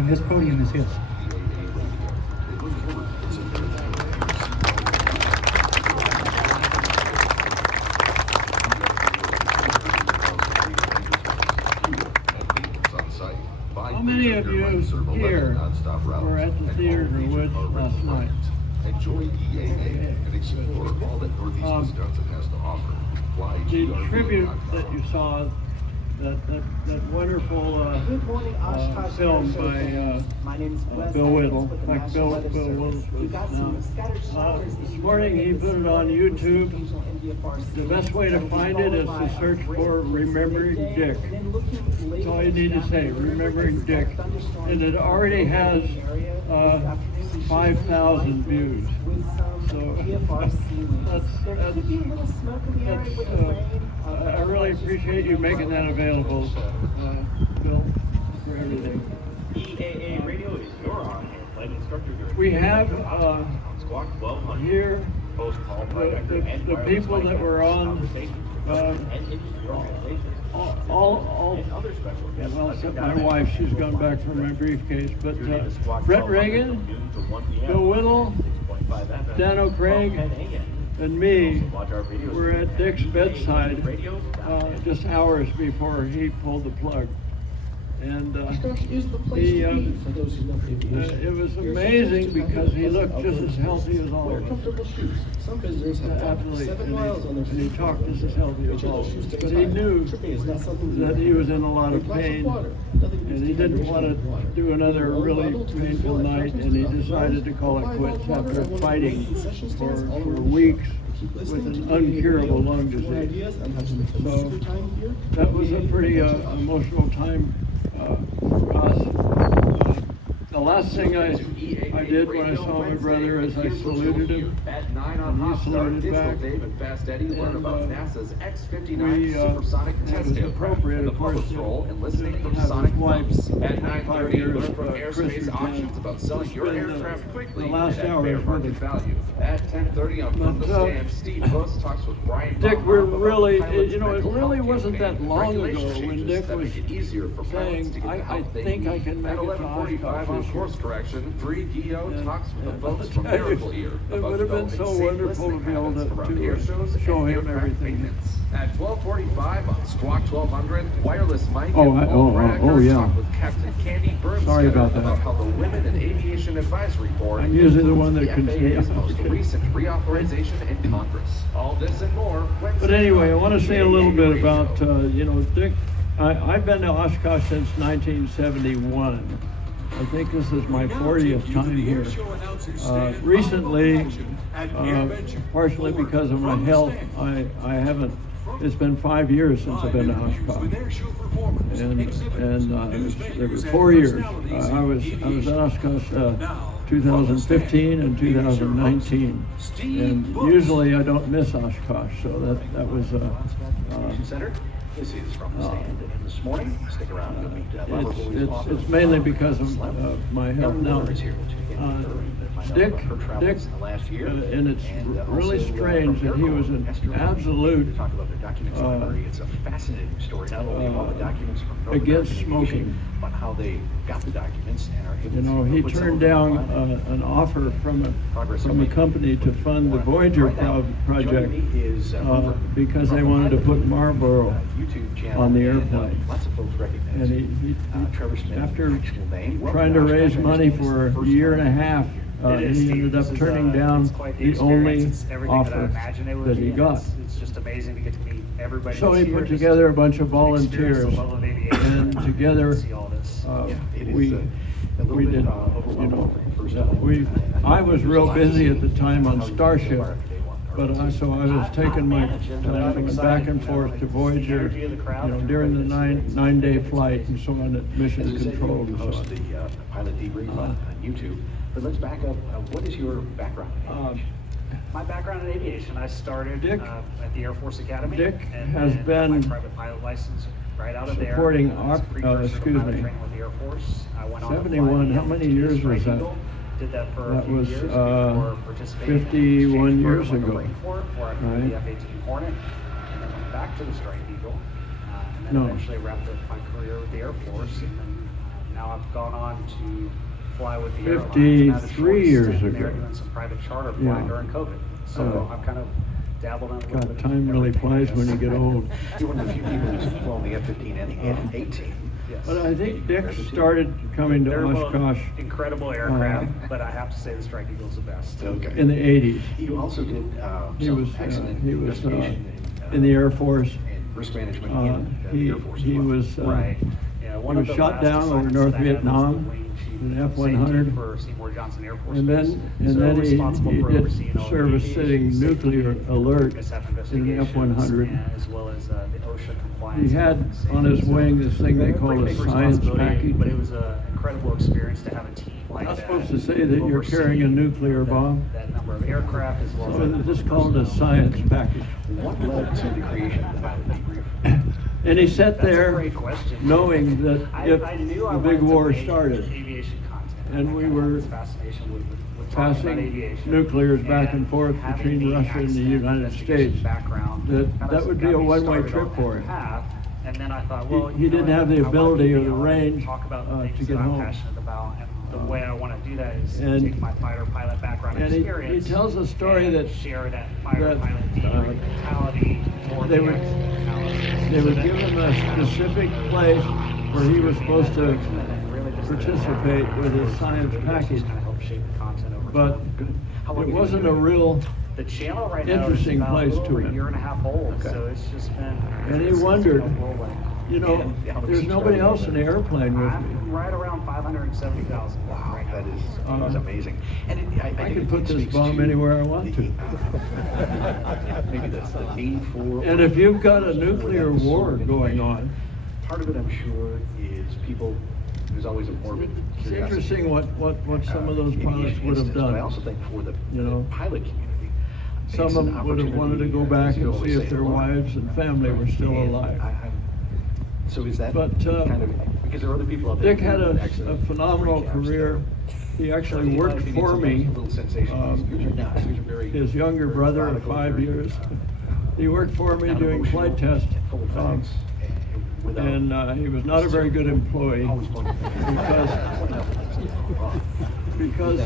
and this podium is his. How many of you here were at the Theater of the Woods last night? Enjoy EAA and explore all that Northeast Wisconsin has to offer. Fly The GR tribute that you saw, that wonderful Good morning, Oshkosh. film by My name is Wes. Bill Whittle. With the In fact, National Weather Bill Service. Whittle's We've got some scattered showers this in morning he areas put it on of YouTube. occasional NDFR The best way to That'll be find it is followed by to search a great for Remembering midday, Dick. and then looking later That's all you need to this say, afternoon, Remembering we've got Dick. thunderstorms And it already has in the area. This afternoon, we should 5,000 see views. with some So GFR ceilings. There could be a little smoke in the area with the rain. I really appreciate you making that available, Bill, for everything. EAA Radio is your on-air flight instructor. We have Squawk 1200. here Host Paul Projector and the wireless people that flight were on conversations with government and industry organizations. all And other special guests. well, like except the my Dynamic wife, she's gone Global back from my briefcase, but Tune in to Squawk Brett 1200 Reagan, from noon to 1 p.m. Bill Whittle, 6.5 FM, Dan O'Craig, 12:10 a.m. and me Watch our videos were at Dick's bedside Radio.net. just hours before he pulled the plug. And Oshkosh is the place he, to be for those who love aviation. it was You're amazing supposed to because have he a looked pleasant just as outdoor healthy as all Wear of us. comfortable shoes. Some visitors have walked Absolutely, 7 miles on their and he feet. talked just as healthy as Each of all those of shoes us. takes But he time. knew Tripping is not something that he was in a lot of A glass pain, water. Nothing and beats he didn't dehydration want like water. to do another One really bottle to painful refill at night, Captain's and he Club. decided to call it Buy quits bottled water after at one of the fighting main concession stands all for around the weeks shop. Keep with listening an to the uncurable radio, lung get more disease. ideas, and have some So, super time here. That was a pretty emotional time for us. The last thing I did when I saw my brother is I saluted him, At 9 on and he Hot Start, saluted Digital back. Dave and Fast Eddie learn And, about NASA's X-59 we, supersonic it test was aircraft appropriate, and the of course, public stroll and listening to from have Sonic his wife, Bumps. At 25 9:30, years, learn from Chris Airspace Rutan, options about selling your spend the- aircraft quickly the last and at hour fair with market him. value. At 10:30 on From the But, Stand, Steve Buss talks with Brian Dick, Baumgartner we're about really, the pilot's you know, it mental really health wasn't that campaign, long ago regulation when changes Dick that was make it easier for pilots to saying, get the help I they think I need. can make At it to 11:45 on Oshkosh course this year. correction, 3 DO And- talks with the and folks I'll from tell you, Miracle Ear it about would have been developing so safe wonderful listening to be able habits around to air shows show and him aircraft everything. maintenance. At 12:45 on Squawk 1200, Wireless Mike Oh, and I- Paul oh, Bradker yeah. talk with Captain Candy Burnstead Sorry about that. how the Women in Aviation Advisory Board I'm usually the one that includes the can- FAA's most recent reauthorization in Congress. All this and more. Wednesday But anyway, I on want to say a little EAA bit about, Radio. Dick, I've been to Oshkosh since 1971. I think this is my 40th time here. Recently, partially because of my health, I haven't, it's been 5 years since I've been to Oshkosh. And there were 4 years. I was at Oshkosh 2015 and 2019. And usually I don't miss Oshkosh, so that was Center. This is From the Stand. And this morning, stick around and meet it's mainly because of my health now. Dick, and it's really strange that he was an absolute It's a fascinating story, not only about the documents from North against American smoking. Aviation, but how they got the documents and are able You know, he put some turned of them down online. an offer from a company to fund the Voyager Right now, project joining me is, because from they the wanted to pilot, put Marlboro YouTube channel, on the and, airplane. lots of folks recognize And him. he Trevor Smith, after actual name. trying to raise money for a year and a half, he ended up turning down the only offer that he got. It's just amazing to get to meet everybody. So he that's put here, together a bunch of experience volunteers, the love of aviation, and together see all this. It is, we a little we bit, did, overwhelming first time. I was real busy at the time on Starship, but I was taking my time coming back and forth to Voyager, during the nine-day flight and so on at mission As I said, control you and so host on. the pilot debrief on YouTube. But let's back up. What is your background? My background in aviation, I started Dick- at the Air Force Academy. Dick and has then been my private pilot license right out of there. supporting As a off- precursor to excuse pilot me, training with the Air Force. I went on to fly 71, the how many F-18 years was Strike that? Eagle. Did that for a That few was, years before participating in the 51 exchange years program with the ago. Marine Corps, where I flew Right. the F-18 Hornet, and then went back to the Strike Eagle, and then No. eventually wrapped up my career with the Air Force, and then now I've gone on to fly with the airlines. 53 and I had a short years stint in there ago. doing some private charter flying Yeah. during COVID. So I've kind of dabbled in a little bit God, of time really everything, I flies when you guess. get old. You're one of the few people who's flown the F-15 and 18. Yes. But I think Dick started coming to They're both Oshkosh incredible aircraft, but I have to say the Strike Eagle's the best. Okay. in the 80s. You also did He some was accident in investigation the Air Force. and risk management Uh, in the he Air Force. as he well. was Right. Yeah, he one was of the shot last down over assignments North that I had was the Vietnam wing chief in of F-100. safety for Seymour Johnson Air Force And Base. then So he responsible for did overseeing all the service aviation sitting safety, nuclear alert mishap in an investigations, F-100. and as well as the OSHA compliance. He had and safety. on his So wing this thing they call pretty a big science responsibility, package. But it was an incredible experience to have a team like Not that. supposed to say that you're oversee carrying a nuclear that- bomb. That number of aircraft as well as. So that they number just of called it a personnel. science package. What led to the creation of the pilot debrief? And he sat That's a there great question. knowing that if I knew I the wanted big to war make started aviation content. and I we kinda had were this fascination with talking about passing aviation. nuclears back and forth having between Russia and the accident United investigation States, background that kinda would be got a me one-way started trip on for that him. path. And then I thought, well, He you know didn't what, have the I wanna ability be or the able to range, talk about the to things get that I'm home. passionate about, and the way I want to do that is And- take my fighter pilot background and he experience. tells a story and that- share that fighter that, pilot mentality for they the would- accident analysis. They So would that give him a kind of- specific place where he was supposed to Really just participate with his science package, kind of help shape the content over but time. How long it have you wasn't been a doing it? real, The channel right now is interesting about place a little to over him. a year and a half old, so it's just been. And he it's wondered, been a whirlwind. you know, there's nobody else in the airplane with me. I'm right around 570,000. Wow, right now. that is amazing. And I think could it put this speaks bomb to anywhere I want to. Maybe that's the need for. And if you've got a nuclear war going on, Part of it, I'm sure, is people, there's always a morbid it's curiosity. interesting what some of those in pilots would have instance, But I done. also think for the You know, pilot community. Some it's of an them would have wanted to go opportunity, back as you and always see say, if their to learn. wives and family were still And alive. So is that But, kind of, because there are other people out there. Dick had who a actually phenomenal reach out to career. them. He actually worked for me, his younger brother of 5 years. He worked for me doing flight tests, and he was not a very good employee because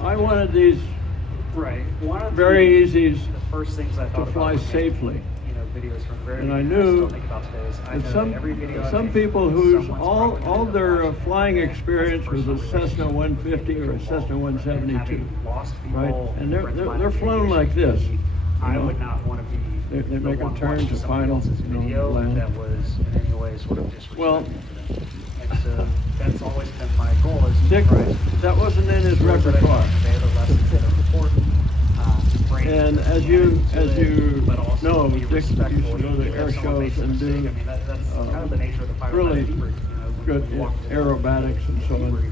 I wanted these Right. One of very easy the first things I thought to about fly was making, safely. You know, videos from the very And I beginning, knew still think about today is I that know that every video I some make, people whose someone's all probably their gonna watch it. flying experience was a Personal Cessna 150 or a Cessna 172, Having lost people, right? And they're friends of mine they're in flown aviation, like this. I you know? would not want to be. They the make a one turn watching to somebody final, else's you know, video land. that was in any way sort of disrespectful Well, to them. And so that's always been my goal. Is to Dick, try to that wasn't in his stories that I repertoire. taught today, the lessons that are important. Bring And this as you to it, but also know, be Dick used respectful. to go to If air someone makes shows a and mistake, do I mean, that's kind of the nature of the fighter really pilot debrief, you know, when good we walked in, aerobatics and so on. debrief.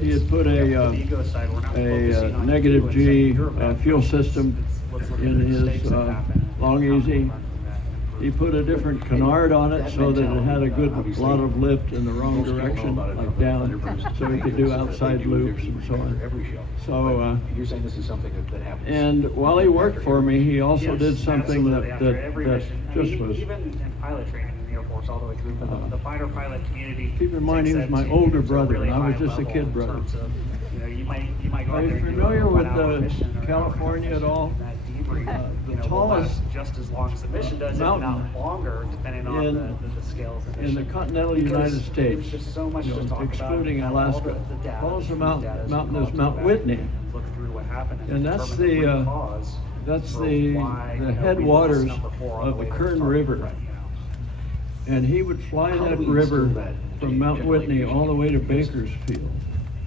He had put Yeah, a the ego side, we're not a focusing on negative you and G saying you're a bad fuel person. system Let's look at in the his mistakes that happen and long how we easy. learn from that and He improve. put a different canard on it so that it had a good lot of lift in the wrong Most people know direction, about it like from the down, Thunderbirds. so he could do outside They do loops their and so on. every show. So, But you're saying this is something that happens. and while he worked for me, he also Yes, did something absolutely. After every that mission. I just mean, was, even in pilot training in the Air Force all the way through, but the fighter pilot community. Keep in mind, takes he was that my to older a brother, really and I was high just a level kid in brother. terms of, you know, you might go Are out you there and do familiar a with 1-hour the mission or an California hour at all? mission, and that debrief, The you know, will tallest last just as long as the mission does, if mountain not longer, depending on in- the scales of the in the mission. continental Because United there's States, just so much you to know, talk about, excluding and all Alaska. the data, Tallest the mountain data as we is call it, Mount back Whitney. and look through what happened And that's determine the, root cause that's for the why, you know, we lost headwaters number 4 on of way the to Kern target, River. you know. And he would fly How that do we river instill that from in Mount general Whitney aviation? all the way to Bakersfield,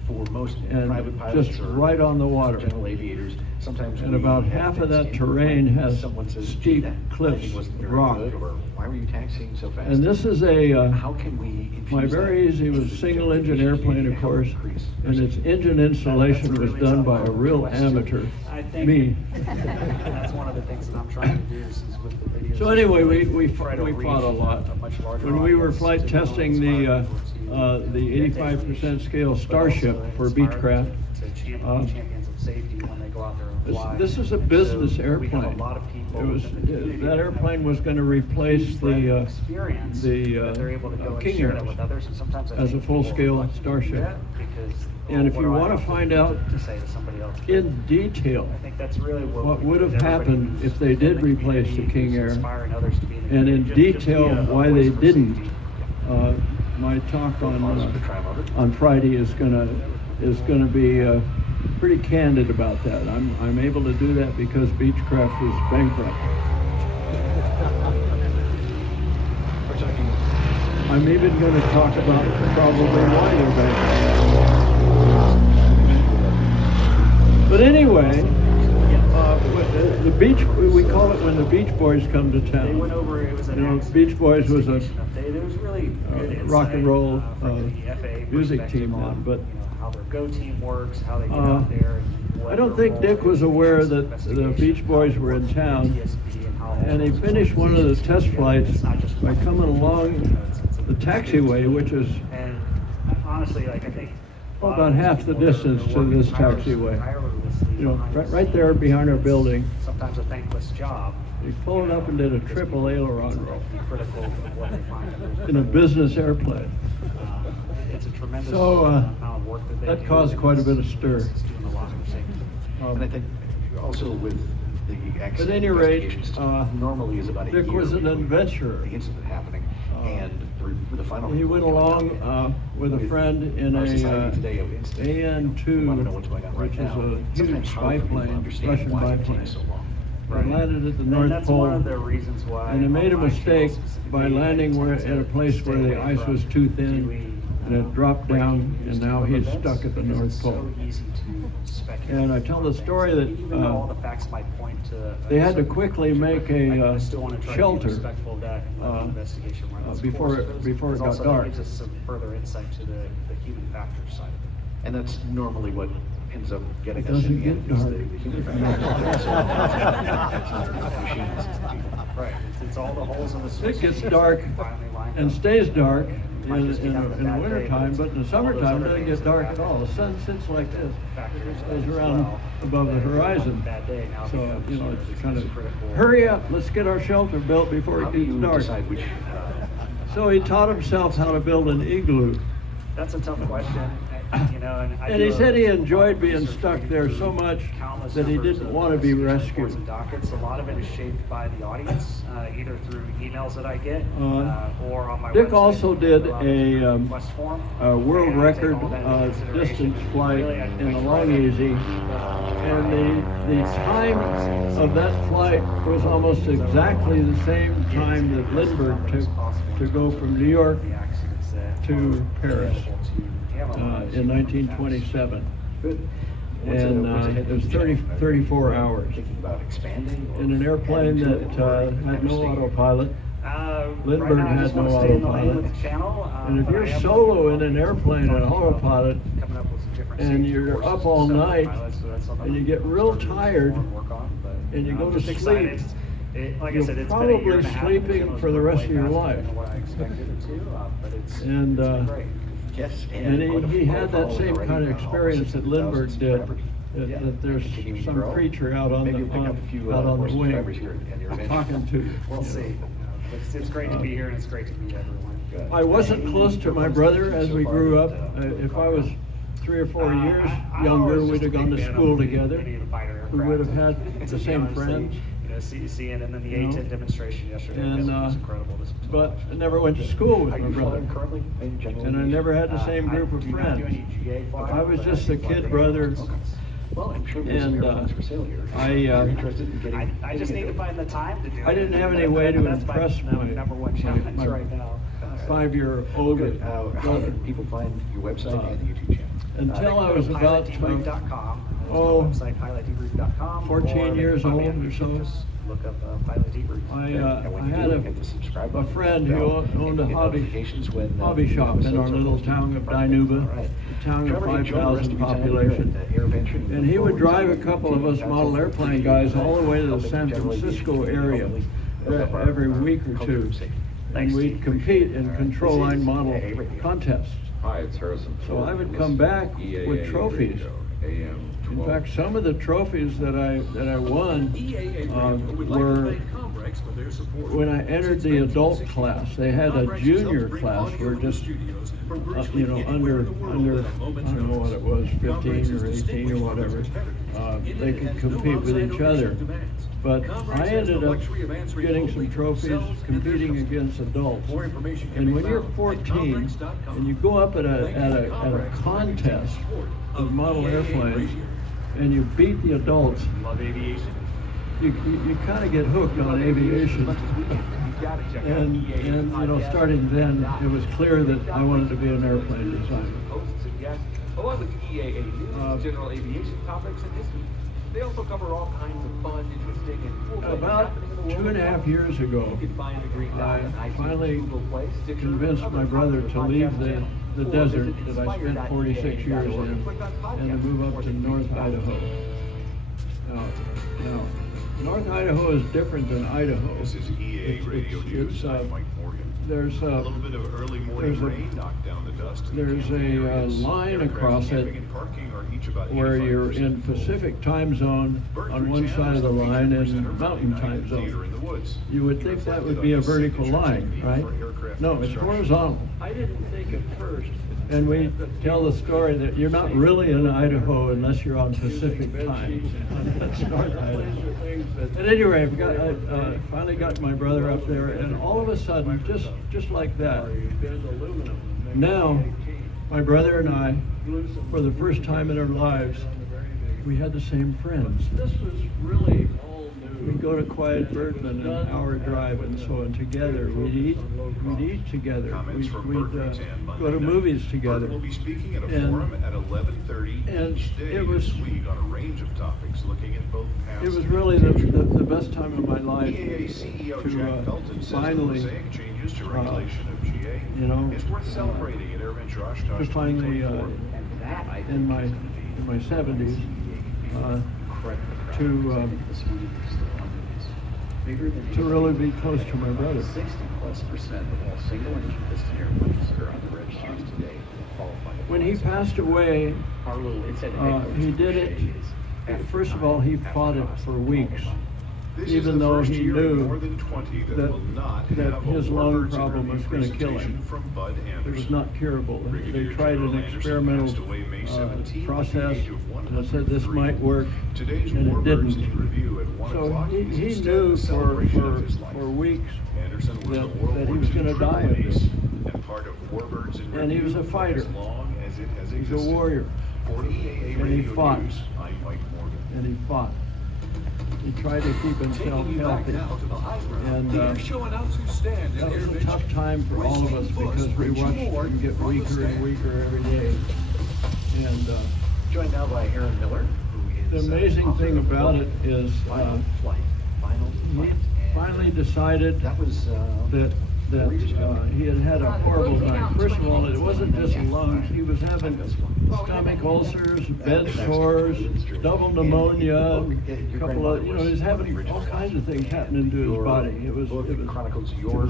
For most private and pilots just or right on the water. general aviators, sometimes And we about have half of things that in terrain when has someone says, steep "Gee, that cliffs landing wasn't of very rock." good," or why were you taxiing so fast? And this is a, How can we infuse my that very easy was into single engine general aviation aviation airplane, of to help course, increase and its safety? engine installation was done by a real amateur, I think me. that's one of the things that I'm trying to do is with the videos. So anyway, is we try to fought reach a lot. much larger When we were audience flight to testing inspire the people to the 85% scale Starship for Beechcraft. Champions of safety when they go out there and fly. This is a And business so airplane. We have a lot of people It was, in the community that airplane was going to replace the experience that they're able to go and King share Airs that with others, and sometimes I as a think people full-scale like to do Starship. that because, And if what you do I want to have find out to say to somebody else? in detail I think that's really what we would have need everybody happened who's if they in did the replace the community, King who's Air, inspiring others to be in the and in community, just be detail a why voice they for didn't, safety. my talk The tri-motor. on Friday is gonna be pretty candid about that. I'm able to do that because Beechcraft was bankrupt. We're talking. I'm even going to talk about probably why they're bankrupt. But anyway, the Beach, we call it when the Beach Boys come to They went town. over, it was an You know, accident Beach Boys was a investigation update. It was really good rock and insight, roll from the FAA music perspective team on, then, but you know, how their go team works, how they get out there. And what I don't their think role Dick was is aware in the that the investigation, Beach Boys how were in they work town, with TSB and how and he those finished one of the organizations test come together. flights It's not just by one coming thing, along you know, it's the taxiway, which is and honestly, like I think a lot about of these half the people, they're distance to working this taxiway. tirelessly You know, behind the right there scenes. behind our It's building. Sometimes a thankless job. He pulled up and did a triple aileron roll Critical of what they find. in a business airplane. It's a tremendous So, amount of work that they that do, caused and quite a it's- bit of stir. It's doing a lot for safety. And I think also with the accident At any rate, investigations, normally is about a Dick year was an between adventurer. the incident happening and the final. He went report along coming out. with a friend in Our a society today of instant, we want to know what's going on AN-2, right which is now. a Sometimes huge hard for people to biplane, understand Russian why it biplane. takes so long. It landed at the And North that's Pole, one of the reasons why. and it made a on my mistake channel by specifically, landing I where, tend at a to place stay where the away ice from was too thin, doing, and it dropped down, and now he's stuck at the because North it's Pole. so easy to speculate And I tell the on things. story that, Even though all the facts might point to a they had to certain quickly direction, make a, I still want to try shelter, to be respectful of that and let the investigation run its before course. it- before it Because got also that dark. gives us some further insight to the human factor side of it. And that's normally what ends up getting It us in doesn't the end, get is dark. the human factor. So, it's not the machines, it's the people. Right, it's all the holes in the system. It gets dark finally lined and up. stays dark It in, might just be in, having a in bad day, wintertime, but in the all those summertime, it other doesn't things get that dark at happen all. The sun sits like this. Factors Goes as around well, above the that horizon. bad day now So, becomes, you know, this it's kind of, critical- hurry up, let's get our shelter built before How it do gets you dark. decide which, So he taught himself how to build an igloo. That's a tough question, you know, and I And do he said he a lot of enjoyed being research stuck reading there through so much countless that he numbers didn't of want to be investigation reports rescued. and dockets. A lot of it is shaped by the audience, either through emails that I get, or on my Dick website. also did Fill out a, request form, world and I take record all that into consideration. distance flight Really, I in a try long to- easy. And the time of that flight was almost exactly the same time that Lindbergh took to go from New York The accidents that to are Paris available to analyze. in 1927. good. And it was 34 hours Thinking about expanding? or in an airplane adding to that it, or had no never staying? autopilot. Lindbergh Right now, I had just no wanna stay in the lane autopilot. with the channel, And if but you're I am solo working in an on airplane in talking about autopilot, coming up with some different and safety you're courses up all and stuff for night, pilots, so that's something and you I'm get real starting to tired, work on, but, and you know, go I'm to just sleep, excited. Like I you're said, it's been a year probably and a half. sleeping It's for the going rest way of your faster life. than what I expected it to, but it's And, been great. Yes, And quite a he had that following same already, kind of almost experience that 60,000 Lindbergh did, subscribers. Yeah. that there's Continuing to some grow. creature out on Maybe the, you'll pick up a few, out on more the wing, subscribers here at your event. talking to you. We'll see. It's great to be here and it's great to meet everyone. I wasn't close to my brother as we grew up. If I was 3 or 4 years younger, we'd have gone to school together. We would have had the same friends. You know, seeing and then the You know, A-10 demonstration yesterday and, was incredible. But I never went to school with Are my you brother. flying currently in general? And I never had the same group of I do not friends. do any GA flying, I was but just a do fly kid big brother. airplanes. Well, I'm sure there's some And, airplanes for sale here. I, You're interested in getting? I just need to find the time to do it. I didn't have any way to That's impress my my number one challenge my right now. 5-year-old Good. How brother. can people find your website and the YouTube channel? Until I was about pilotdebrief.com. oh, Website pilotdebrief.com. 14 years find me old on or so. YouTube, Just look up Pilot Debrief. I And when you had do, hit the subscribe a button, friend who bell, owned a and get hobby notifications when, hobby new shop in our episodes are little posted. town of Perfect. Dinuba, All right. a town of Trevor, enjoy the rest 5,000 of your time population. here at the AirVenture. We And look he would forward drive to a couple of us continuing model contact airplane with guys you, all the way to the helping San generally Francisco hopefully area lift up our every week or culture two. of safety. and we'd compete in control line model contests. Hi, it's Harrison. So I would come back with trophies. In fact, some of the trophies that I won were when I entered the adult class. They had a junior class where just you know, under I don't know what it was, 15 or 18 or whatever, they could compete with each other. But I ended up getting some trophies competing against adults. And when you're 14 and you go up at a contest of model airplanes and you beat the adults, you kind of get hooked on aviation. And you know, starting then, it was clear that I wanted to be an airplane designer. Along with EAA news, general aviation topics, and history, they also cover all kinds of fun, interesting, and cool things About happening in the world. 2.5 years ago, You can find the Green Dot on I iTunes, finally Google Play, Stitcher, convinced other my brother to podcast leave channels, the or desert visit that I spent 46 years inspired.ea.org in click on and to podcasts move or up to the North Green Dot. Idaho. Now, North Idaho is different than Idaho. This is EAA Radio News. It's, I'm Mike Morgan. there's A little bit of early morning rain knocked down the dust. in the there's camping a areas. line Aircraft across camping it and parking are each about where you're 85% in full. Pacific time zone Burt on one Rutan side was of the feature line presenter and Friday mountain night time at Theater zone. in the Woods. You would He think that reflected would on be a his vertical signature line, technique right? for aircraft No, it's construction. horizontal. I didn't think at first. And we tell the story that you're not really in Idaho unless you're on Pacific time. That's North Idaho. At any rate, I finally got my brother up there, and all of a sudden, just like that, now my brother and I, for the first time in our lives, we had the same friends. This was really all new. We'd go to Quiet Birdman, an hour drive and so on together. We'd eat together. Comments We'd, from we'd Burt Rutan Monday go to night. movies Burt together. will be speaking at a And- forum at 11:30 and each day it was- this week on a range of topics looking at both past It was and really future. the best time of my life EAA CEO to Jack Felton says finally, the mosaic changes to regulation of GA you know, is worth celebrating at AirVenture Oshkosh to finally, 2024. And that, I think, in my is gonna be 70s, incredibly proud. to, This movie is still under this. Bigger than to really be close to my brother. 60+% of all single-engine piston airplanes that are on the registries today qualify. When he passed away, Our little incentive he did it, first of all, he fought it for weeks. This even is the though first he year in knew more than 20 that, that- will not that have his a lung Warbirds problem interview was gonna kill him. presentation from Bud It was Anderson. not curable. They Brigadier tried General an Anderson experimental passed away May 17 at the process age of and said this 103. might work, Today's and it Warbirds didn't. in review at 1 So o'clock he is instead knew a celebration of his life. for weeks Anderson was that- a World that he War was II gonna triple die of ace this. and part of Warbirds in And he was review a for fighter. as long as it has He's a existed. warrior. For EAA And he Radio fought. News, I'm Mike Morgan. and he fought. He tried to keep himself Taking you back healthy. now to the high ground. And, The air show announcers stand in That was a AirVenture. tough time for all of us because we watched him get weaker and weaker every day. And Joined now by Aaron Miller, who the is amazing author thing of the about book, it is Final Flight. he And, finally decided that was that he had had a horrible time. First of all, it wasn't just lungs. He was having stomach ulcers, bed sores, double pneumonia, a couple of, he was having all kinds of things happening to his body. It was chronicles your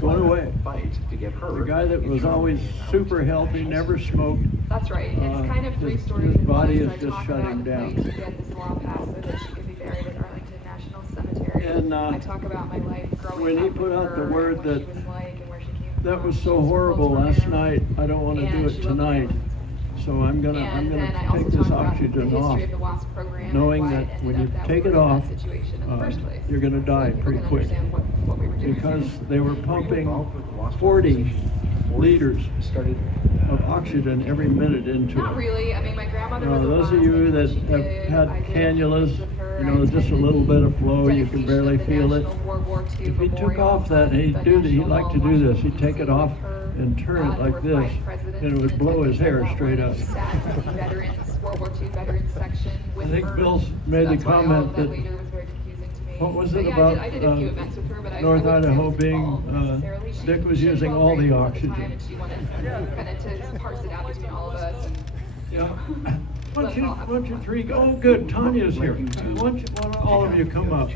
going away. fight to get her. The guy that was always super healthy, never smoked. That's right. It's kind of three his stories. in body one. is So I just talk shutting about the down. fight to get this law passed so that she could be buried at Arlington National Cemetery. And, I talk about my life growing when he up put with out the her word and what that she was like and where she came that from. was She so was a horrible world last tornado. night, I don't want to do And it she loved tonight. her. So I'm gonna And then I take also this talk about the oxygen history off, of the WASP program knowing and why that it when ended you up that take we it were in off, that situation in the first place. you're gonna die So people pretty can quick. understand what we were doing. Because they were pumping 40 liters started of oxygen every minute into Not it. really. I mean, my grandmother was a Those of WASP. you I that think she have did. had I did cannulas, with her. you I know, just a attended little bit of flow, you can dedication barely of the feel it. National World War II If he took Memorial off that, Fund, he'd the do that, he'd National like to do this, he'd take it Washington off her, and turn it who like were this, five presidents and it would in blow his hair attendance straight at up. that one. Sat in the veterans, World War II veterans section with I think her. Bill's So made the that's why all comment of that, later was very confusing to me. what was But it yeah, about I did a few events with her, but I North wouldn't say Idaho it was being, involved necessarily. She- Dick was she using felt all very the cool at time, oxygen. and she wanted kind of to parse it out between all of us. And, Yeah. Let's all have One, two, three, go. Oh, good, Tanya's here. Why don't all of you come up?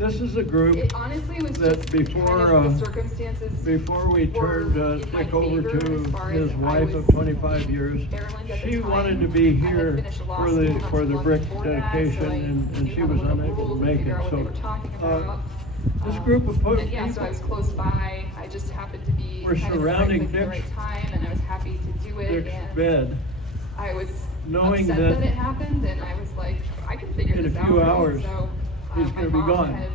This is a group It honestly was that just before, kind of the circumstances. before we were turned in my Dick over favor to as far his as I wife of was 25 years, Maryland at the she time. wanted to be I had here finished law for school the not for too the long brick before that, dedication, so I and knew she how to was look up unable to rules and make figure it. out what So they were talking about. this group of And yeah, so I was close by. I just happened to be We're kind of in the right surrounding place at the Dick's- right time, and I was happy to do it. Dick's and bed. I was knowing upset that that it happened, and I was like, I can figure in a this out. few right? hours, So he's my gonna be mom gone. kind of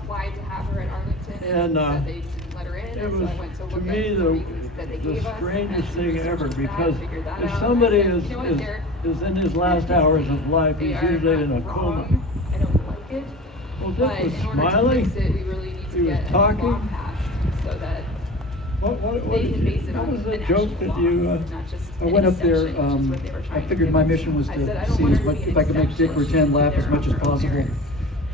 applied to have her at Arlington, And, said they didn't let her in, It and so was, I went to to look me, at the reasons that they the gave us. strangest and thing researched ever, that, because figured that if out, somebody and I said, is, you know what, Derek, is in his last hours of life, they he's are usually in a not coma. wrong. I don't like it. Well, But Dick was in order smiling. to fix it, we really need He to was get a talking. law passed so that What they can base it what on was the an joke actual that law, you, not just I an went up there, exception, which is what they were I trying to figured do. my mission was I said, I to don't see want as her to much, be if an I could make Dick exception. Rutan laugh as They're much as on possible there.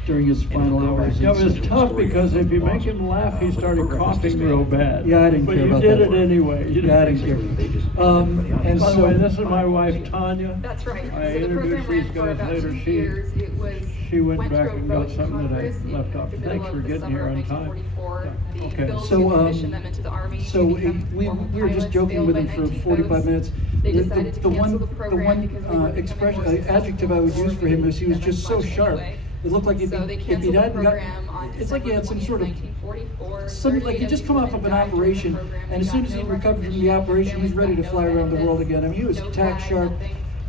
during his final hours. yeah, it was And- tough because if you make him laugh, he started coughing real bad. Yeah, I didn't care about But you that. did it anyway. You Yeah, I didn't didn't They just- care. And By the way, so, this is my wife, Tanya. That's right. I So the introduced program these ran for guys about later. 2 years. It was She went to back a and vote got in something that I Congress in left off. the Thanks middle for of the getting summer here of on time. 1944. The Okay. bill So, to commission them into the Army. so to we, become we formal we were just pilots joking failed with by him for 19 45 votes. minutes. They The- decided to the cancel one, the program because they were becoming expression, more adjective I would use for him is he was just so successful sharp. anyway. It looked like if So they he canceled the hadn't got, program on it's like he had some December sort of, 20th, 1944. some, like he just come off of an operation, and as soon as he recovered from the operation, he's ready to fly around the world again. I mean, he was tack sharp.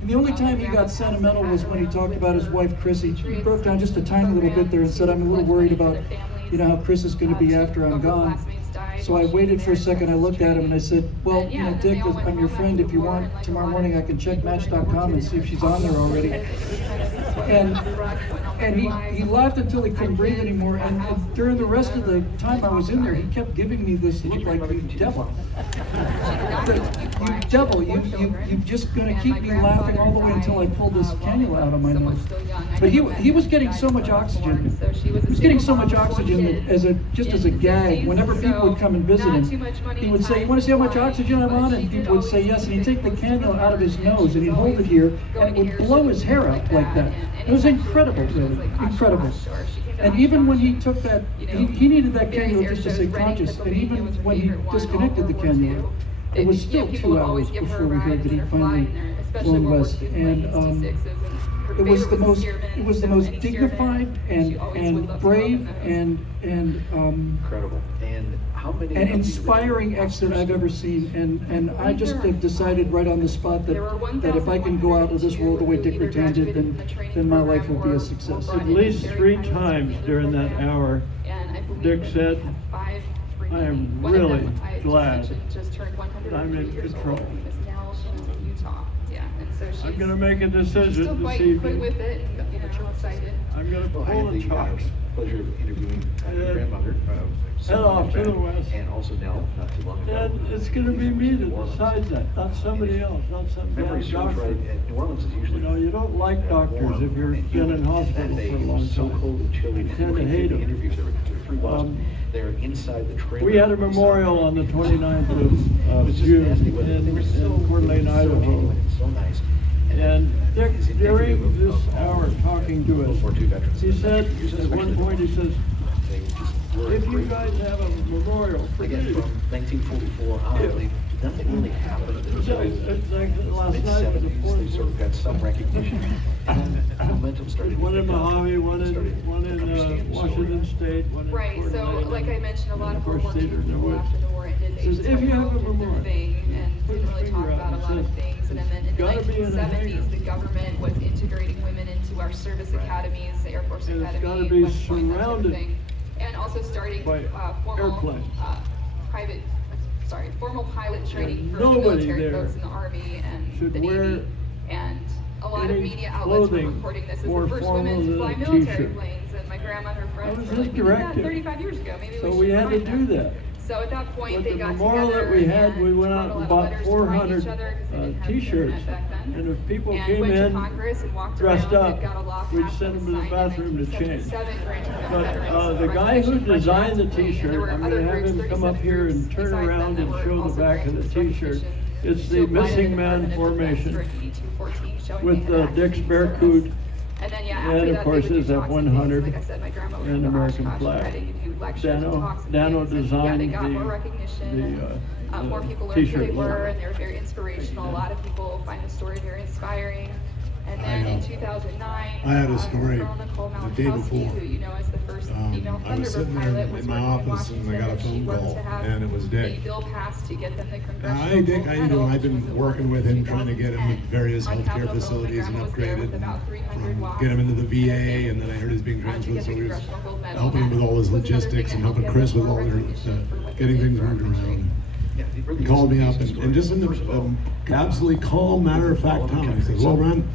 And the only time he got sentimental was when he talked about his wife, Chrissy. He broke down just a tiny little bit there and said, I'm a little worried about, you know, how Chris is gonna be after I'm gone. So I waited for a second, I looked at him and I said, well, you know, Dick, I'm your friend, if you want, tomorrow morning I can check Match.com and see if she's on there already. And he laughed until he couldn't breathe anymore, and during the rest of the time I was in there, he kept giving me this look like, you devil. You devil, you just gonna keep me laughing all the way until I pulled this cannula out of my nose. But he was getting so much oxygen. He was getting so much oxygen that just as a gag, whenever people would come and visit him, he would say, you wanna see how much oxygen I'm on? And people would say yes, and he'd take the cannula out of his nose and he'd hold it here, and it would blow his hair out like that. It was incredible, really, incredible. And even when he took that, he needed that cannula just to stay conscious, and even when he disconnected the cannula, it was still 2 hours before we heard that he finally flown west. And it was the most dignified and brave and Incredible. And how many? and inspiring exit I've ever seen. And I just have decided right on the spot that if I can go out of this world the way Dick Rutan did, then my life will be a success. At least 3 times during that hour, Dick said, I am really glad that I'm in control. I'm gonna make a decision Still this quite evening. with it, and, you know, excited. I'm gonna Well, I pull had the the chocks. pleasure of interviewing your And grandmother. head off to the west. And also Nell, not too long ago. And it's gonna be me that decides that, not somebody else, not some Memory damn serves doctor. right, and New Orleans is usually. You know, you don't like doctors warm if you're and been in humid. hospital That day for a it long was so time. cold and chilly. You and tend to looking hate through the them. interviews, there were 3 buses. They're inside the trailer. We had a memorial on the 29th It of was just June nasty weather. They were so in Coeur d'Alene, so Idaho. genuine and so nice. And Dick, His during interview this of hour talking to World us, War II veterans. he said, Usually at one especially point, he says, they just were if you great. guys have a memorial for Again, me. from 1944 on, nothing really happened So, until it's like last night was the mid-70s. They sort of got some recognition. And then momentum started. One to in pick up. Mojave, one in Started to understand the story. Washington State, one in Right, Coeur so d'Alene, like I mentioned, a lot and of World War II Theater in the people Woods. after the war ended, they Says, just if you have a did their memorial, thing and put didn't the really talk finger out about a and lot of says, things. And then in the gotta be in a 1970s, hangar. the government was integrating women into our service academies, the Air Force And it's Academy, gotta be West Point, that type of surrounded thing. And also starting by formal airplanes. formal pilot training for the nobody military there folks in the Army and should the wear Navy. And a lot of any media outlets were clothing reporting this as more the first formal women to than fly a military t-shirt. planes. And my grandma and her friends was were his like, we did that directive. 35 years ago, maybe So we we should had to try do that. that. So at that point, But they the got memorial together that we had, and we went wrote out a and lot bought of letters to write 400 each other 'cause they didn't have t-shirts. internet back then. And if people And came went to in Congress and walked dressed around, up, they've got a law we'd passed send that them to was the signed in bathroom to change. 1977 granting them But veterans the guy who recognition designed the retroactively. And t-shirt, there were I'm other gonna have groups, him come up 37 here and groups turn besides around them and that were show the also back of granted the this t-shirt. recognition It's to the apply to missing the man Department of Defense formation for DD-214 showing with they had Dick active Bearcoot service. And then, yeah, And after of that, course, they would his do talks and F-100 things. Like I said, my grandma would and go to American Oshkosh flag. Friday and do lectures and talks and Dano things. And, yeah, designed they got more the recognition. More people learned who t-shirt they were, logo. and they were very inspirational. A lot of people find the story very inspiring. And then in 2009, I had a story Colonel Nicole the day Malachowski, before. who you know as the first female I was Thunderbird sitting there pilot, was in my working in office and I Washington, got a and she phone worked call, to have and it was Dick. a bill passed to get them the congressional Hi Dick, how you doing? I've been Gold Medal, working with him, trying to get him to 2010 various on healthcare Capitol Hill. My facilities and grandma was there upgraded, with about 300 watts get him into the and VA, everything. and then I heard he's being To transferred, get so the he was Congressional Gold Medal. helping him with all his Was another logistics thing and that helping helped Chris get with all more their, recognition for what they getting did things for our moved country. around. Yeah, it really He called is me an up amazing and just in story. First of all, the absolutely calm, matter-of-fact tone, he said, well, Ron,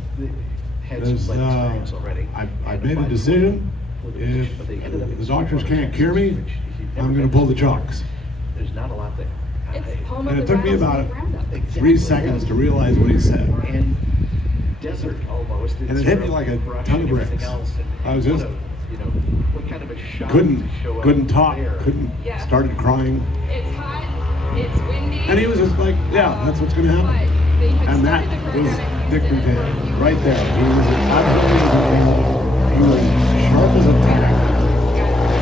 had some flight experience already. I've made a decision. If the doctors can't cure me, I'm gonna pull the chocks. There's not a lot there. It's home of And it the took me about Rattlesnake Roundup. 3 seconds to realize what he said. And desert almost. And it hit me like a ton of bricks. I was just, what kind of a shock couldn't to show up talk, there. Yeah. started crying. It's hot, it's windy. And he was just like, yeah, that's what's gonna But happen. they had And that started the was program in Dick Houston Rutan, for a few right there. years. He was absolutely, he was sharp as a tack.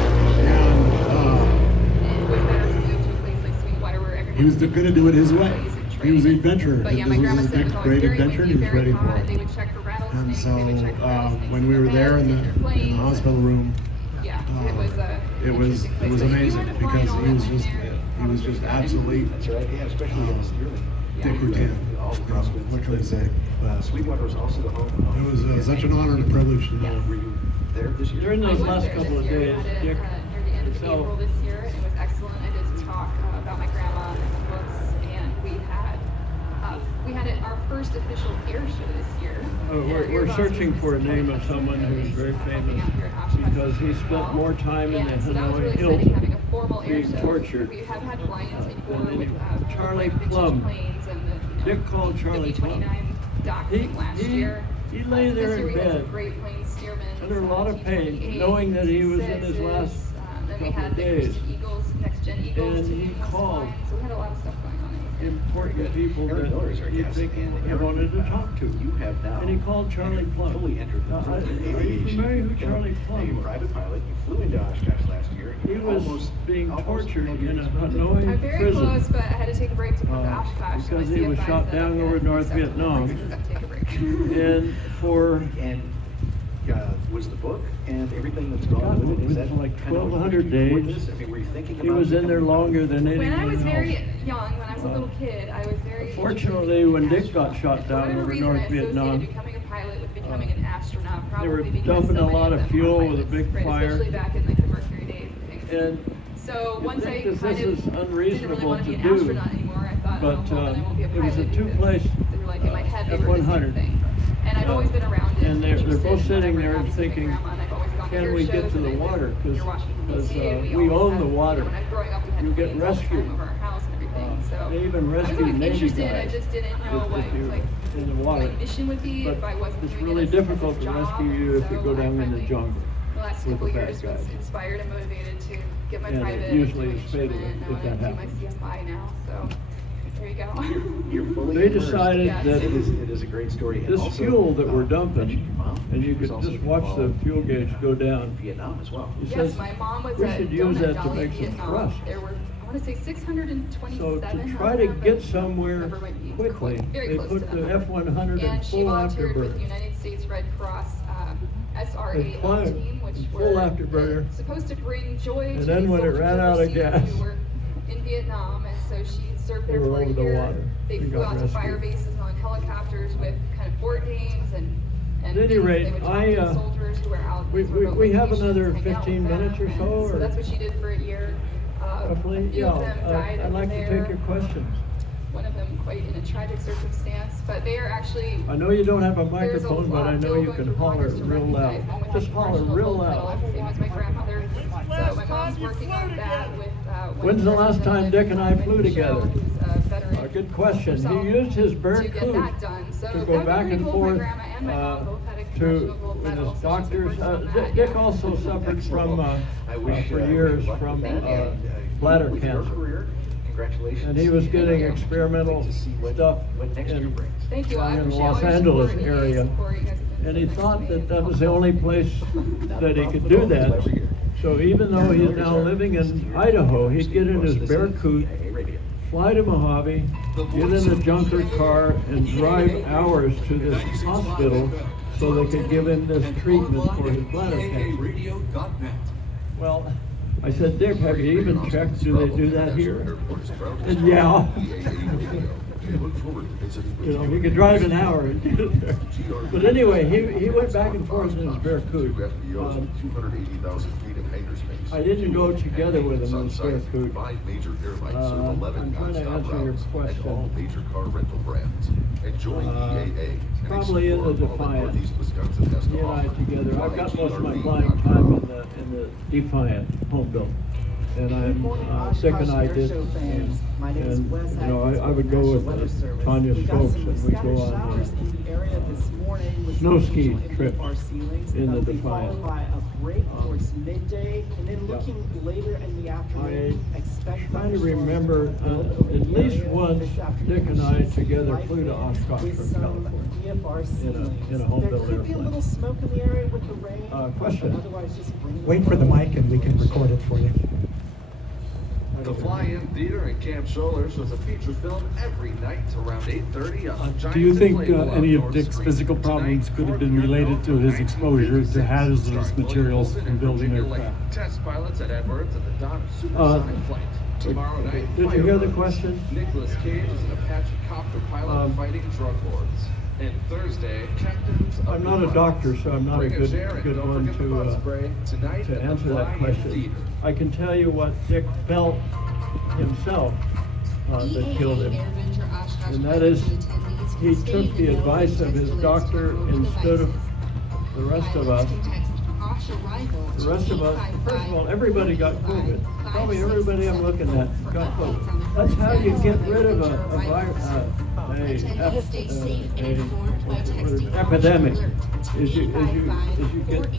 And It was better to move to a place like Sweetwater where everyone he was gonna do it his way. He was an adventurer. But yeah, This my was grandma his said it next was great very adventure, and he windy, was ready very for hot. They it. would check for And rattlesnakes. so They would check for rattlesnakes when we were in there in their the beds, in their planes. hospital room, Yeah, it was it was interesting place. But if you amazing were to fly because all he that was in just there, absolutely That's right, yeah, especially in Steerley. Dick Rutan. All the crosswinds. What can I say? Sweetwater was also the home of. It was such an honor and a privilege to know. Were you there this year? During I those was last there couple of this year. days, I had it, Dick, near the end of yourself, April this year, and it was excellent. I did some talk about my grandma and some books, and we had our first official air show this year. we're searching for a name of someone who's very famous because he spent more time in the And so that was Hanoi really exciting, having Hilton a formal air being show. tortured. We have had fly-ins before And then with Charlie vintage Plum. planes and the, Dick called Charlie the Plum. B-29 docking last year. He lay there This year in we had some bed great plane steermen. under a lot of pain, T-28s, knowing that he was in his T-6s, last then we couple had of the days. Christian Eagles, next-gen Eagles. And he team was called flying, so we had a lot of stuff going on. important people Aaron Miller is our that he guest, think and he Aaron, wanted to talk to. You have now. And he called Charlie Plum. Fully entered the Now, field of are you aviation. familiar who Charlie Plum You're a was? private pilot. You flew into Oshkosh last year. He was being tortured in a I'm Hanoi very close, prison but I had to take a break to come to Oshkosh. so because my he was CFI shot said, down "Okay, over North accept it. Vietnam. I have to take a break." And for And was the book and everything that's God, gone with it, it is was that like kind of 1,200 before days. this? I mean, were you thinking he about was in there becoming a pilot? longer than anyone When I was else. very young, when I was a little kid, I was very Fortunately, interested in when Dick astronaut. got shot For down whatever over reason, North I associated Vietnam, becoming a pilot with becoming an astronaut. they were Probably because dumping so a many lot of them were fuel with a pilots, big right, fire. especially back in like the Mercury days and things. And So once I think that kind this of is didn't really unreasonable want to be to an do, astronaut anymore, I thought, but, oh, well, then I won't be a it pilot. was a because two-place, they were like in my head, they were the F-100. same thing. And I've always been around it. And they're both interested, sitting whatever there happens to my thinking, grandma, and I've always gone can air we get shows, to and the I lived water? near Washington, Because D.C., and we always own had, the water. When growing up, we had You get planes all the time rescued. over our house and everything. So They even I was rescued always Navy interested. I guys just didn't know if what you're like in the what water. my mission would be But if I wasn't it's doing really it as a difficult to job. rescue you if you So go I down in the finally, jungle the last with couple the bad years was guys. inspired and motivated to get my And it private usually and is do my fatal instrument, if and I that do my happens. CFI now. So there you go. You're fully They immersed. decided Yes. that It is a great story. And this also, fuel that we're mentioned dumping, your mom. and you She was could also just watch the involved fuel in, gauge go down. Vietnam as well. He Yes, says, my mom was we a should use donut that to dolly make in some Vietnam. thrust. There were, I want to say 627 So to on try to there, get but somewhere number might be quickly, very they close put to that the number. F-100 in And she full volunteered with the afterburner. United States Red Cross SRA They flew team, which in were full afterburner. supposed to bring joy And to then these when it soldiers ran out of overseas gas, who were in Vietnam, and so she served they there were for a over the year. water. They They flew got out to fire rescued. bases on helicopters with kind of board games and At any things. rate, They would talk I, to the soldiers who were out in we- these we- remote we have locations, another hang out 15 with them, minutes or and so, So or- that's what she did for a year. Roughly, A few yeah, of them died I'd over like to there. take your questions. One of them quite in a tragic circumstance, but they are actually. I know you don't have a There's a microphone, but I lot know still you going can through holler Congress to real loud. recognize one with Just the holler Congressional real Gold Medal, loud. same as my grandmother. So my mom's working on that with. When's the last time Dick and I flew together? Who's a veteran A good question. herself, He used his Burt to get Rutan that done. So to that go would be back pretty and cool. forth My grandma and my mom both had a to Congressional Gold with Medal, his so she's been doctors. working on that, Dick yeah. also suffered from I wish, for I years wish luck from with that, and, bladder with your cancer. career, congratulations. And he was getting you. experimental To see what stuff next year in, brings. Thank you. I down in appreciate Los all your Angeles support, area. support you guys have been And he thought that that was the only place that he could do that. So even though he's now living in Idaho, he'd get in his Bear Coot, fly to Mojave, get in a junker car, and drive hours to this hospital so they could give him this treatment for his bladder cancer. Well, I said, Dick, have you even checked, do they do that here? And yeah. You know, he could drive an hour and get it there. But anyway, he went back and forth in his Bear Coot. I didn't go together with him in his Bear Coot. Five major airlines serve I'm 11 trying to nonstop answer your routes question. and all major car rental brands. Enjoy EAA and Probably in the explore all that Defiant. Northeast Wisconsin has to He and I offer. together. I've got most of my Fly flying HERV.com. time in the Defiant home built. And Good morning, I'm Dick and I Oshkosh did. Air Show fans. My name is And, Wes you know, Atkins I would go National with Weather Service. Tanya We got Stokes some and we'd go scattered on showers in the area this morning with snow some ski occasional trip FR ceilings. in the That'll be Defiant. followed by a break towards midday, and then yeah. looking later in the afternoon, expect I'm trying to thunderstorms remember, develop over at the least area. once This afternoon, Dick and I we should see together light flew to winds Oshkosh with from some California DFR ceilings. in a home-built There could be a airplane. little smoke in the area with the rain. Question. Otherwise, just bring Wait for the mic and we can record it for you. The Fly-In Theater in Camp Scholler shows a feature film every night around 8:30 on Giants Do you think Inflatable any of Outdoor Dick's Screen. physical problems Tonight, could have been 4 p.m. related to his Night, exposure to 56. hazardous Starring materials William from Wilson and building Virginia Lake. aircraft? Test pilots at Edwards and the Dawn Supersonic flight. Tomorrow night, Did you hear the Firebirds. question? Nicolas Cage is an Apache copter pilot fighting drug lords. And Thursday, captains of I'm the not a Flights. doctor, so I'm not a Bring good chair and good don't one forget the bug to spray. Tonight at the answer that Fly-In question. Theater. I can tell you what Dick felt himself that killed him. And that is, he took the advice of his doctor instead of the rest of us. The rest of us, first of all, everybody got COVID. Probably everybody I'm looking at got COVID. That's how you get rid of an epidemic. Is you get,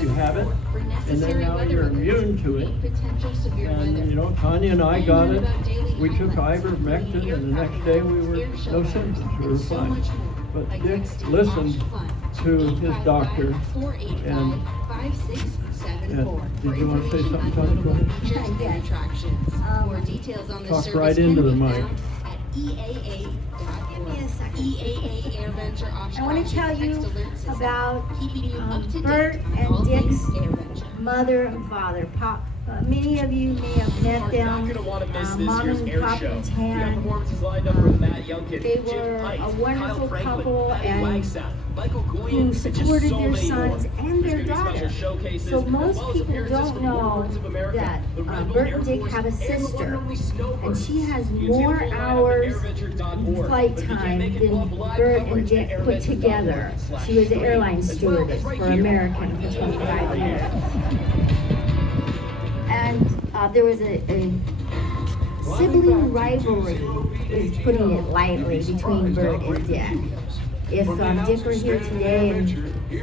you have it, and then now you're immune to it. And, you know, Tanya and I got it. We took ivermectin, and the next day we were no symptoms. We were fine. But Dick listened to his doctor, and did you want to say something, Tanya? Go ahead. More details on the Talk service right into the can be mic. found at EAA.org. EAA Air Venture Oshkosh. I want to tell you Text alert system, about keeping you up to Burt date on all and things Dick's Air Venture. mother and father. Many of you may have met them. Mom and Pop Rutan. They were a wonderful couple and who supported their sons and their daughter. So most people don't know that Burt and Dick have a sister, and she has more hours flight time than Burt and Dick put together. She was an airline stewardess for American for 25 years. And there was a sibling rivalry, is putting it lightly, between Burt and Dick. If Dick were here today and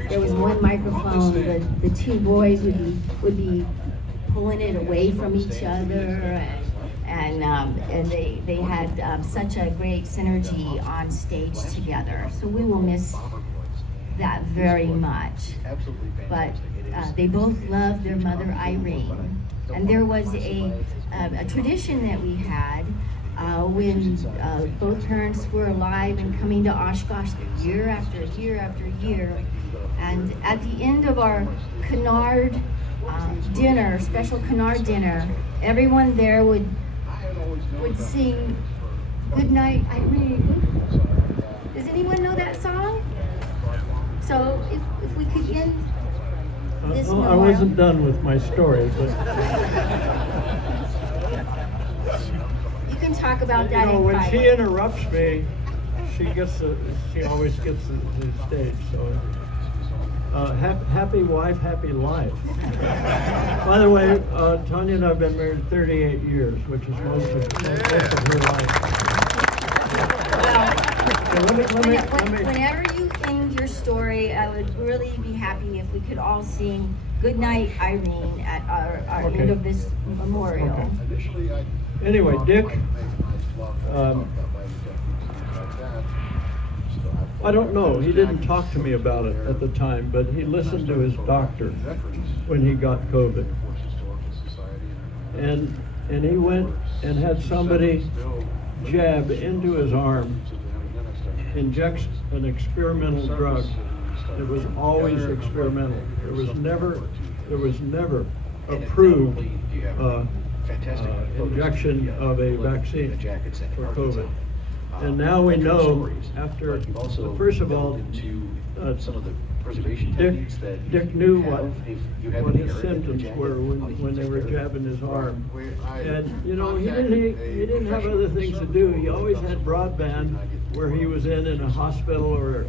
there was one microphone, the two boys would be pulling it away from each other, and they had such a great synergy on stage together. So we will miss that very much. But they both loved their mother Irene. And there was a tradition that we had when both parents were alive and coming to Oshkosh year after year after year. And at the end of our canard dinner, special canard dinner, everyone there would sing "Good Night, Irene." Does anyone know that song? So if we could end this I memorial. wasn't done with my story, but You can talk about you that know, in when she private. interrupts me, she always gets the stage. So, happy wife, happy life. By the way, Tanya and I have been married 38 years, which is most of her life. Whenever you end your story, I would really be happy if we could all sing "Good Night, Irene" at our Okay. end of this memorial. Okay. Anyway, Dick, I don't know. He didn't talk to me about it at the time, but he listened to his doctor when he got COVID. And he went and had somebody jab into his arm, inject an experimental drug. It was always experimental. There was never approved injection of a vaccine for COVID. And now we know after, first of all, some of the preservation techniques that Dick knew you have, what if you have his inherited symptoms jacket, were how you when they take were care of it. jabbing his arm. And, you know, he Contacted didn't have other things to do. He always had broadband where he was in a hospital or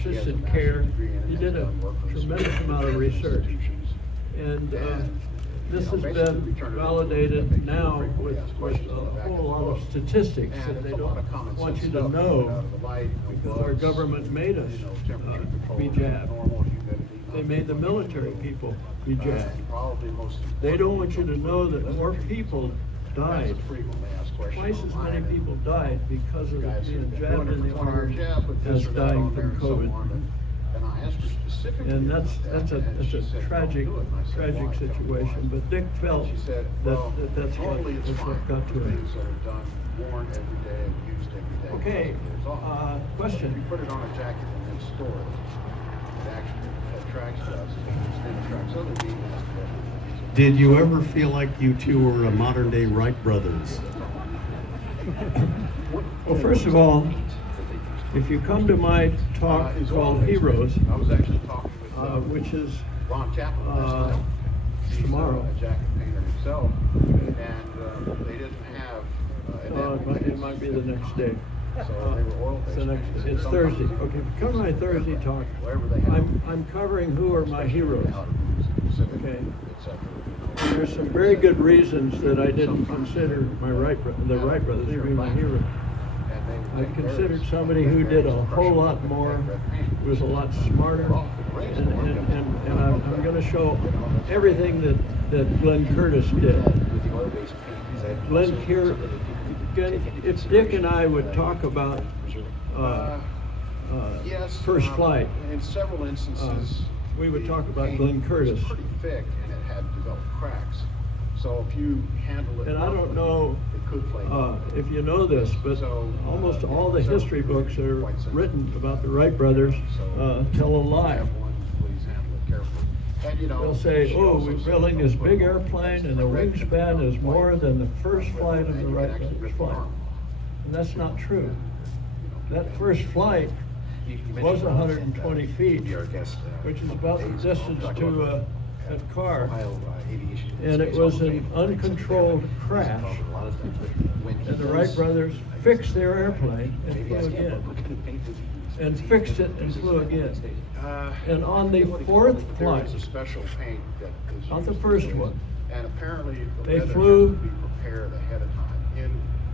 assisted care. He did a tremendous amount of research. And this has been validated now with a whole lot of statistics that they don't want you to know because our government made us be jabbed. They made the military people be jabbed. They don't want you to know that more people died. Twice as many people died because of being jabbed in the arm as dying from COVID. And that's a tragic situation. But Dick felt that's what got to him. Okay, question. You put it on a jacket and then store it. It actually attracts dust, and attracts other demons. Did you ever feel like you two were a modern day Wright brothers? Well, first of all, if you come to my talk called Heroes, I was actually talking with which is Ron Kaplan last night. He's tomorrow. a jacket painter himself, and they didn't have It might be the next day. So they were oil-based. It's Thursday. Okay, come to my Thursday talk. I'm covering who are my heroes. Okay. There's some very good reasons that I didn't consider the Wright brothers to be my hero. I considered somebody who did a whole lot more, was a lot smarter, and I'm going to show everything that Glenn Curtis did. If Dick and I would talk about first flight, in several instances, we would talk about Glenn Curtis. It was pretty thick and it had developed cracks. So if you handle it, And I don't know it could flame. if you know this, but almost all the history books that are written about the Wright brothers tell a lie. Have one, please handle it carefully. And, you know, They'll say, she oh, also we're said, building this big well, airplane and the the red wingspan is more than the first flight of and the you can Wright actually brothers rip the flight. arm. And that's not true. That first flight was 120 feet, which is about the distance to a car. And it was an uncontrolled crash. And the Wright brothers fixed their airplane and flew again. And fixed it and flew again. And on the fourth flight, There is a special paint that is not the used first to do it. one, And apparently the they leather flew has to be prepared ahead of time.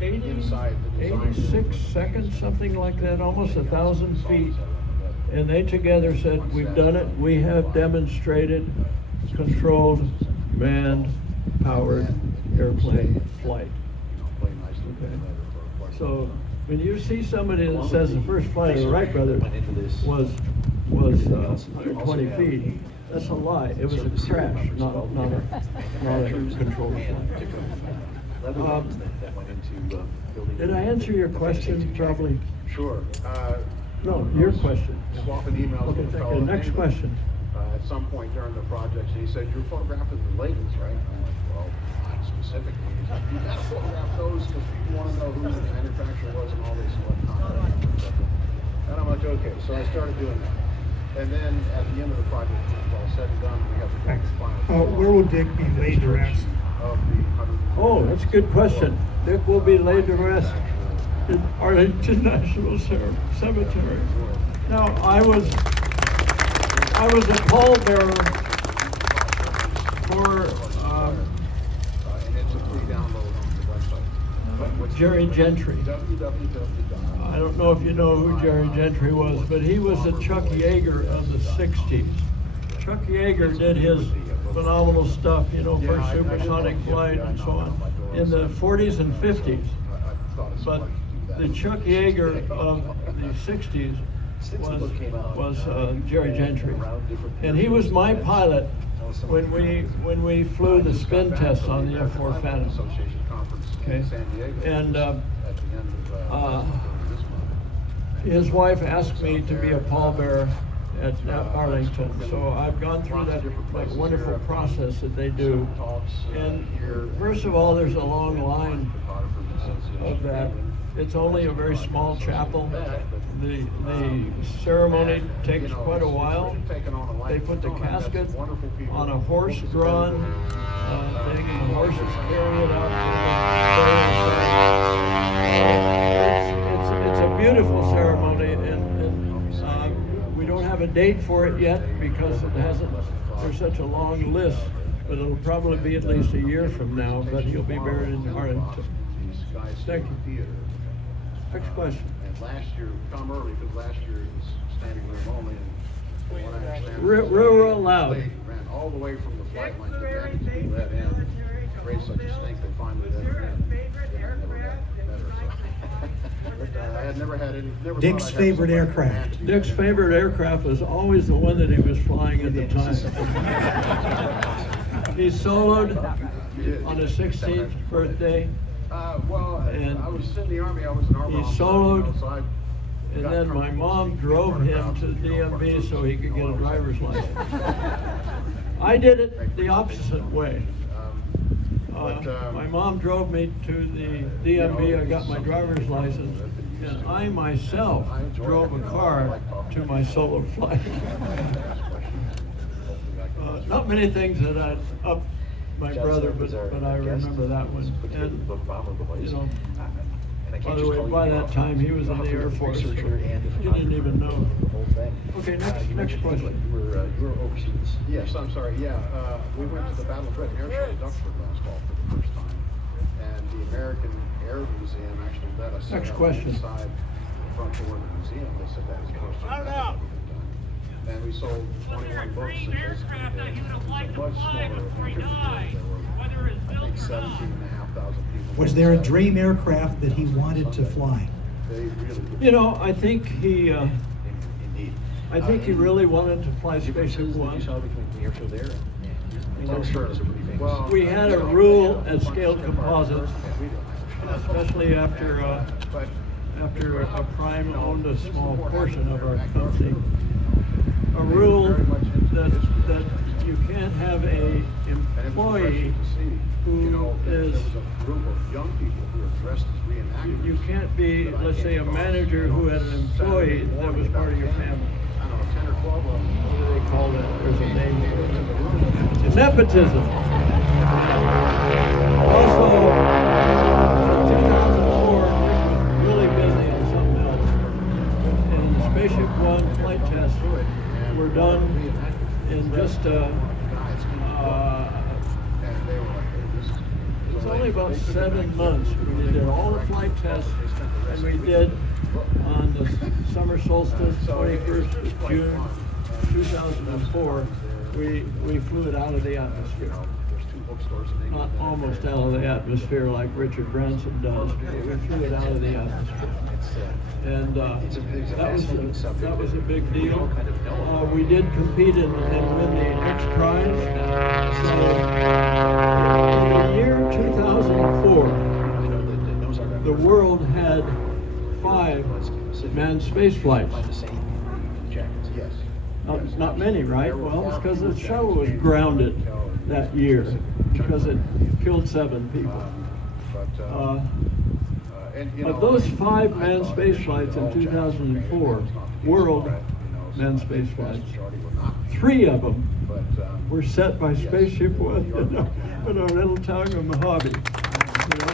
Inside the design. 86 seconds, something like that, almost 1,000 feet. And they together said, we've done it. We have demonstrated controlled, manned, powered airplane flight. Okay. So when you see somebody that says the first flight of the Wright brothers was 120 feet, that's a lie. It was a crash, not a controlled flight. Did I answer your question? Probably. Sure. No, your question. Swapping emails Okay, with a thank fellow you. Next neighbor, question. At some point during the project, he said, you're photographing the labels, right? I'm like, well, not specifically. He's like, you gotta photograph those because people want to know who the manufacturer was and all this electronics. And I'm like, okay. So I started doing that. And then at the end of the project, when it's all said and done, we have the final. Where will Dick be laid to rest? Of the 100. Oh, that's a good question. Dick will be laid to rest in Arlington National Cemetery. Now, I was a pallbearer for And it's a free download on the website. Jerry Gentry. I don't know if you know who Jerry Gentry was, but he was the Chuck Yeager of the 60s. Chuck Yeager did his phenomenal stuff, you know, first supersonic flight and so on, in the 40s and 50s. But the Chuck Yeager of the 60s was Jerry Gentry, and he was my pilot when we flew the spin test on the F4 Phantom. Okay, and his wife asked me to be a pallbearer at Arlington, so I've gone through that wonderful process that they do. And first of all, there's a long line of that. It's only a very small chapel. The ceremony takes quite a while. They put the casket on a horse-drawn thing, and the horses carry it out to the It's a beautiful ceremony, and we don't have a date for it yet because it hasn't. There's such a long list, but it'll probably be at least a year from now. But he'll be buried in Arlington. Thank you. Next question. And last year, come early, because last year it was standing room only, and from what I understand. Real loud. They ran all the way from the flight line to Greenwich to be let in. Raised such a stink, they finally let her in. Never got better, so. But I had never had any. Dick's favorite aircraft. Dick's favorite aircraft was always the one that he was flying at the time. He soloed on his 16th birthday. And I was in the Army, I was an Army officer. He soloed, and then my mom drove him to the DMV so he could get a driver's license. I did it the opposite way. My mom drove me to the DMV, I got my driver's license, and I myself drove a car to my solo flight. Not many things that I'd up my brother, but I remember that one. And, you know, by the way, by that time he was in the Air Force. So you didn't even know. Okay, next question. You were overseas. Yes, I'm sorry. Yeah, we went to the Battle of Britain Air Show in Duxford last fall for the first time, and the American Air Museum actually let us Next question. inside the front door of the museum. They said that was the first time that had ever been done. And we sold 21 books and basically it was a much smaller event. There were, I think, 17,500 people. Was there a dream aircraft that he wanted to fly? You know, I think he really wanted to fly Spaceship One. We had a rule at Scaled Composites, especially after a prime owned a small portion of our company. A rule that you can't have a employee who is, you can't be, let's say, a manager who had an employee that was part of your family. What do they call that? There's a name for it. Nepotism. Also, in 2004, Dick was really busy on something else. And the Spaceship One flight tests were done in just it's only about 7 months. We did all the flight tests, and we did on the summer solstice, 21st of June, 2004. We flew it out of the atmosphere. Not almost out of the atmosphere like Richard Branson does, but we flew it out of the atmosphere. And that was a big deal. We did compete and win the X Prize. So in the year 2004, the world had 5 manned space flights. Not many, right? Well, it's because the shuttle was grounded that year because it killed 7 people. Of those 5 manned space flights in 2004, world manned space flights, 3 of them were set by Spaceship One in our little town of Mojave. You know?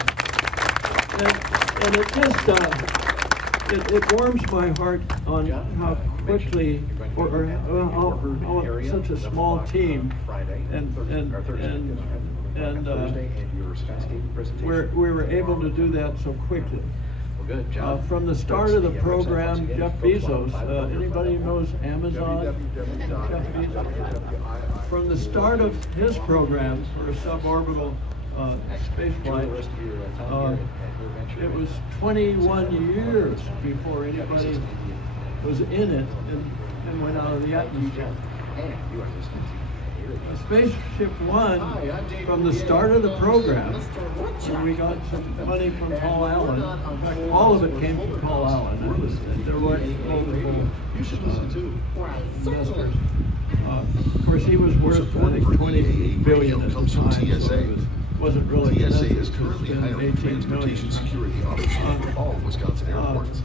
And it just it warms my heart on how quickly such a small team and we were able to do that so quickly. From the start of the program, Jeff Bezos, anybody who knows Amazon? Jeff Bezos. From the start of his program for a suborbital space flight, it was 21 years before anybody was in it and went out of the atmosphere. And you are listening to Spaceship One, from the start of the program, when we got some money from Paul Allen, in fact, all of it came from Paul Allen. There weren't multiple investors. Of course, he was worth, I think, 20 billion at the time, so it wasn't really TSA expensive is to currently spend hiring 18 transportation million. security officers for all Wisconsin airports.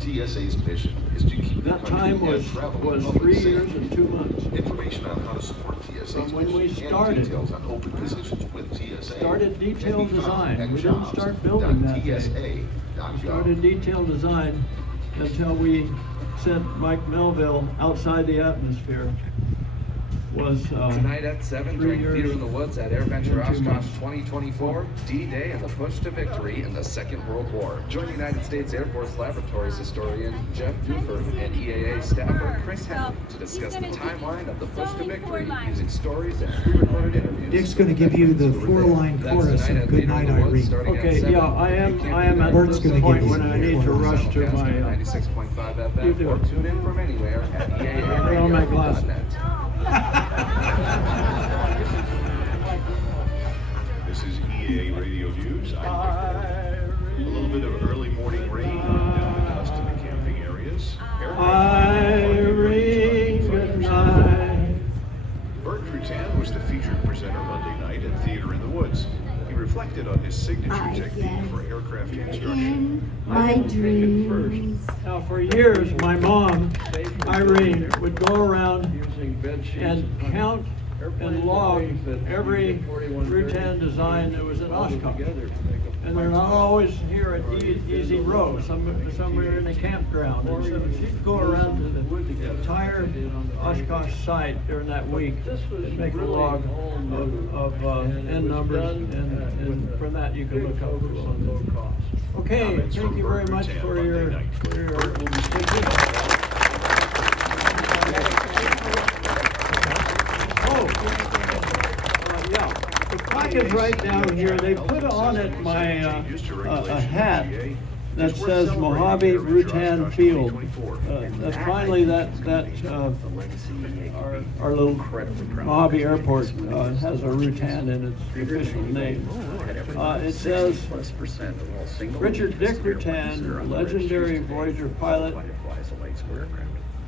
TSA's mission is to keep the That country time and was travel 3 safe. years and 2 months. Information on how to support TSA's From when we mission started. and details on open positions with TSA. Started detailed can be found design. at We didn't start building that day. jobs.tsa.gov. We started detailed design until we sent Mike Melville outside the atmosphere. Was Tonight at 7, 3 during years Theater in the Woods at AirVenture and 2 Oshkosh months. 2024, D-Day and the push to victory in the Second World War. Join United States Air Force Laboratories historian Jeff Duford and EAA staffer Chris Henry to discuss the timeline of the push to victory using stories and pre-recorded interviews. Dick's gonna give you the 4-line That's chorus tonight of at Good Theater in Night, the Woods, Irene. starting at Okay, 7. yeah, I am at Bert's the gonna point give you when I the need to chorus. rush to my, 96.5 You FM do or it. tune in from anywhere at Put on my glasses. This is EAA Radio News. I'm Rick. A little bit of early morning rain down the dust in the camping areas. Irene, good night. Burt Rutan was the featured presenter Monday night at Theater in the Woods. He reflected on his signature I technique guess. for aircraft construction. In I my didn't think it first. dreams. Now, for years, my mom, Irene, would go around and count and log every Rutan design that was in Oshkosh. And they're not always here at Easy Row, somewhere in a campground. And so she'd go around to the entire Oshkosh site during that week and make a log of end numbers, and from that you can look up who's on low cost. Okay, Comments thank from you very Burt much Rutan for Monday your, night. for your. Burt will be speaking. Yeah, the pocket right down here, they put on it my, a hat that says Mojave Rutan Field. That finally our little Mojave Airport has a Rutan in its official name. It says, Richard Dick Rutan, legendary Voyager pilot,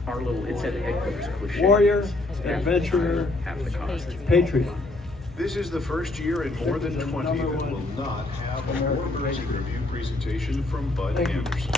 our little, it's at the headquarters. Cliche. warrior, adventurer, patriot. This is the first year in more than 20 that will not have a war emergency review presentation from Bud Thank you. Anderson.